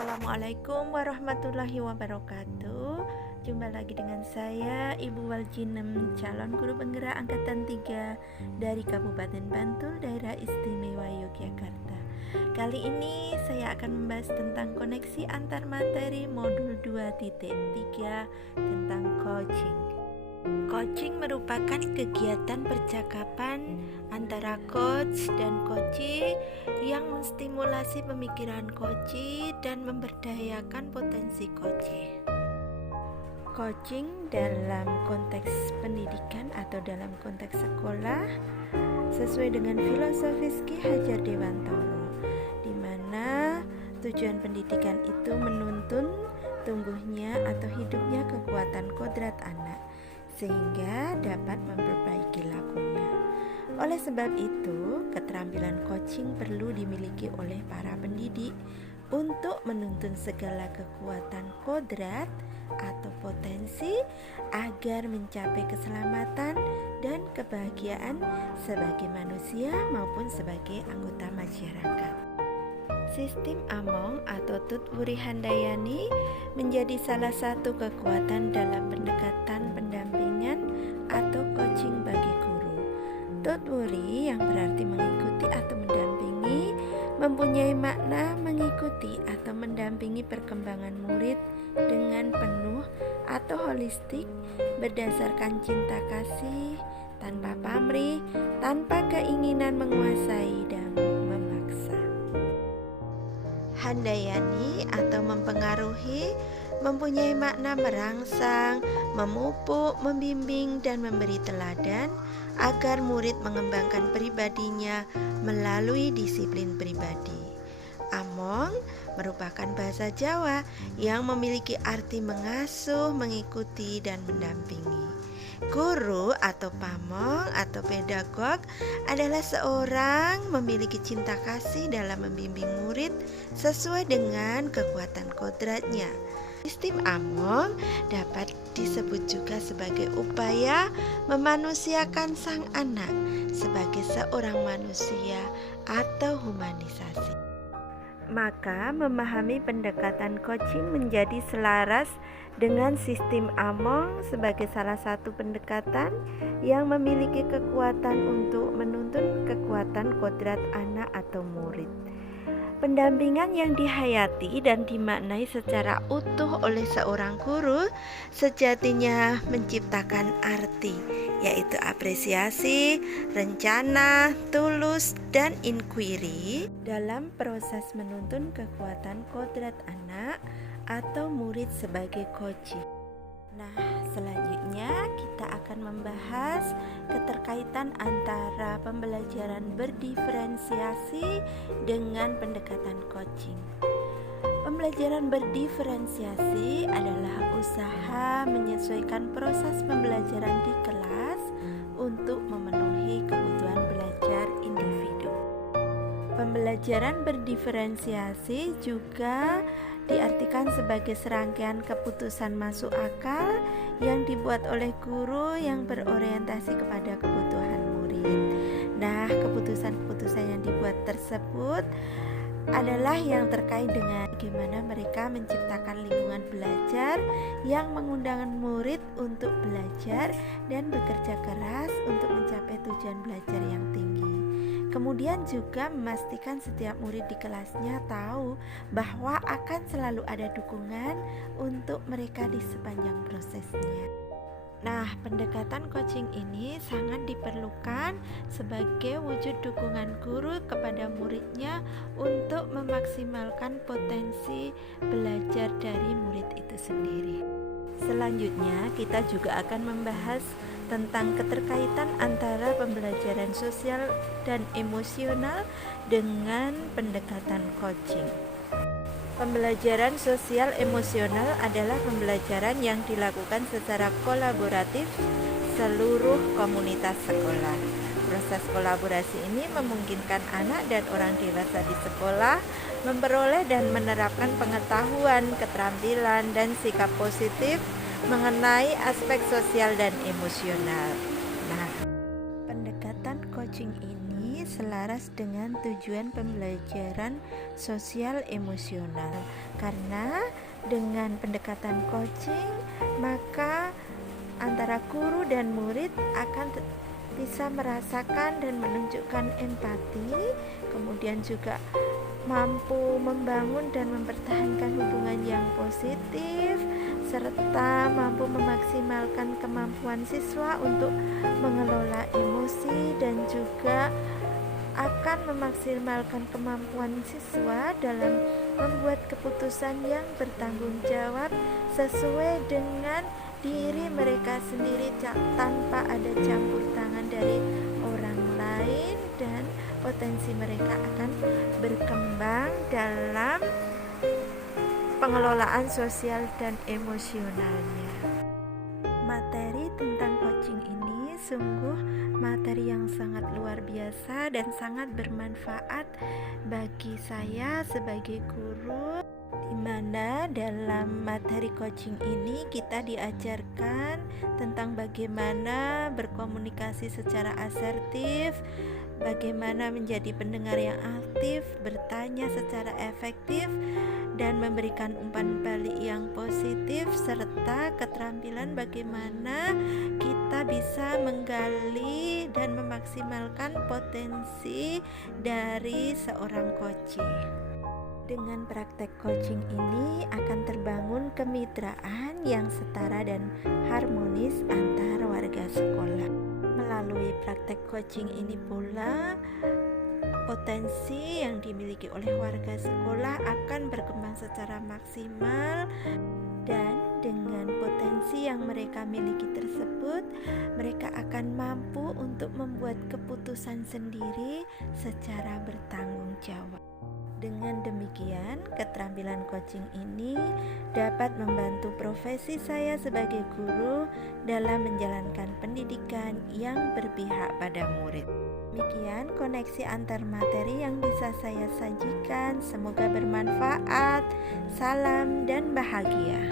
Assalamualaikum warahmatullahi wabarakatuh. Jumpa lagi dengan saya Ibu Waljinem, calon guru penggerak angkatan 3 dari Kabupaten Bantul, Daerah Istimewa Yogyakarta. Kali ini saya akan membahas tentang koneksi antar materi modul 2.3 tentang coaching. Coaching merupakan kegiatan percakapan antara coach dan coachee yang menstimulasi pemikiran coachee dan memberdayakan potensi coachee. Coaching dalam konteks pendidikan atau dalam konteks sekolah sesuai dengan filosofis Ki Hajar Dewantoro, di mana tujuan pendidikan itu menuntun tumbuhnya atau hidupnya kekuatan kodrat anak sehingga dapat memperbaiki lakunya. Oleh sebab itu, keterampilan coaching perlu dimiliki oleh para pendidik untuk menuntun segala kekuatan kodrat atau potensi agar mencapai keselamatan dan kebahagiaan sebagai manusia maupun sebagai anggota masyarakat. Sistem Among atau Tutwuri Handayani menjadi salah satu kekuatan dalam pendekatan pendampingan atau coaching bagi guru. Tutwuri yang berarti mengikuti atau mendampingi mempunyai makna mengikuti atau mendampingi perkembangan murid dengan penuh atau holistik berdasarkan cinta kasih, tanpa pamrih, tanpa keinginan menguasai dan memaksa. Handayani atau mempengaruhi mempunyai makna merangsang, memupuk, membimbing, dan memberi teladan agar murid mengembangkan pribadinya melalui disiplin pribadi. Among merupakan bahasa Jawa yang memiliki arti mengasuh, mengikuti, dan mendampingi. Guru atau pamong atau pedagog adalah seorang memiliki cinta kasih dalam membimbing murid sesuai dengan kekuatan kodratnya. Sistem Among dapat disebut juga sebagai upaya memanusiakan sang anak sebagai seorang manusia atau humanisasi. Maka memahami pendekatan coaching menjadi selaras dengan sistem Among sebagai salah satu pendekatan yang memiliki kekuatan untuk menuntun kekuatan kodrat anak atau murid. Pendampingan yang dihayati dan dimaknai secara utuh oleh seorang guru sejatinya menciptakan arti, yaitu apresiasi, rencana, tulus, dan inquiry dalam proses menuntun kekuatan kodrat anak atau murid sebagai coaching. Nah, selanjutnya kita akan membahas keterkaitan antara pembelajaran berdiferensiasi dengan pendekatan coaching. Pembelajaran berdiferensiasi adalah usaha menyesuaikan proses pembelajaran di kelas untuk memenuhi kebutuhan belajar individu. Pembelajaran berdiferensiasi juga diartikan sebagai serangkaian keputusan masuk akal yang dibuat oleh guru yang berorientasi kepada kebutuhan murid. Nah, keputusan-keputusan yang dibuat tersebut adalah yang terkait dengan bagaimana mereka menciptakan lingkungan belajar yang mengundang murid untuk belajar dan bekerja keras untuk mencapai tujuan belajar yang tinggi. Kemudian juga memastikan setiap murid di kelasnya tahu bahwa akan selalu ada dukungan untuk mereka di sepanjang prosesnya. Nah, pendekatan coaching ini sangat diperlukan sebagai wujud dukungan guru kepada muridnya untuk memaksimalkan potensi belajar dari murid itu sendiri. Selanjutnya, kita juga akan membahas tentang keterkaitan antara pembelajaran sosial dan emosional dengan pendekatan coaching. Pembelajaran sosial emosional adalah pembelajaran yang dilakukan secara kolaboratif seluruh komunitas sekolah. Proses kolaborasi ini memungkinkan anak dan orang dewasa di sekolah memperoleh dan menerapkan pengetahuan, keterampilan, dan sikap positif mengenai aspek sosial dan emosional. Nah, pendekatan coaching ini selaras dengan tujuan pembelajaran sosial emosional. Karena dengan pendekatan coaching, maka antara guru dan murid akan bisa merasakan dan menunjukkan empati, kemudian juga mampu membangun dan mempertahankan hubungan yang positif, serta mampu memaksimalkan kemampuan siswa untuk mengelola emosi dan juga akan memaksimalkan kemampuan siswa dalam membuat keputusan yang bertanggung jawab sesuai dengan diri mereka sendiri tanpa ada campur tangan dari orang lain, dan potensi mereka akan berkembang dalam pengelolaan sosial dan emosionalnya. Materi tentang coaching ini sungguh materi yang sangat luar biasa dan sangat bermanfaat bagi saya sebagai guru, di mana dalam materi coaching ini kita diajarkan tentang bagaimana berkomunikasi secara asertif, bagaimana menjadi pendengar yang aktif, bertanya secara efektif, dan memberikan umpan balik yang positif, serta keterampilan bagaimana kita bisa menggali dan memaksimalkan potensi dari seorang coaching. Dengan praktek coaching ini akan terbangun kemitraan yang setara dan harmonis antar warga sekolah. Melalui praktek coaching ini pula, potensi yang dimiliki oleh warga sekolah akan berkembang secara maksimal, dan dengan potensi yang mereka miliki tersebut, mereka akan mampu untuk membuat keputusan sendiri secara bertanggung jawab. Dengan demikian, keterampilan coaching ini dapat membantu profesi saya sebagai guru dalam menjalankan pendidikan yang berpihak pada murid. Demikian koneksi antar materi yang bisa saya sajikan. Semoga bermanfaat. Salam dan bahagia.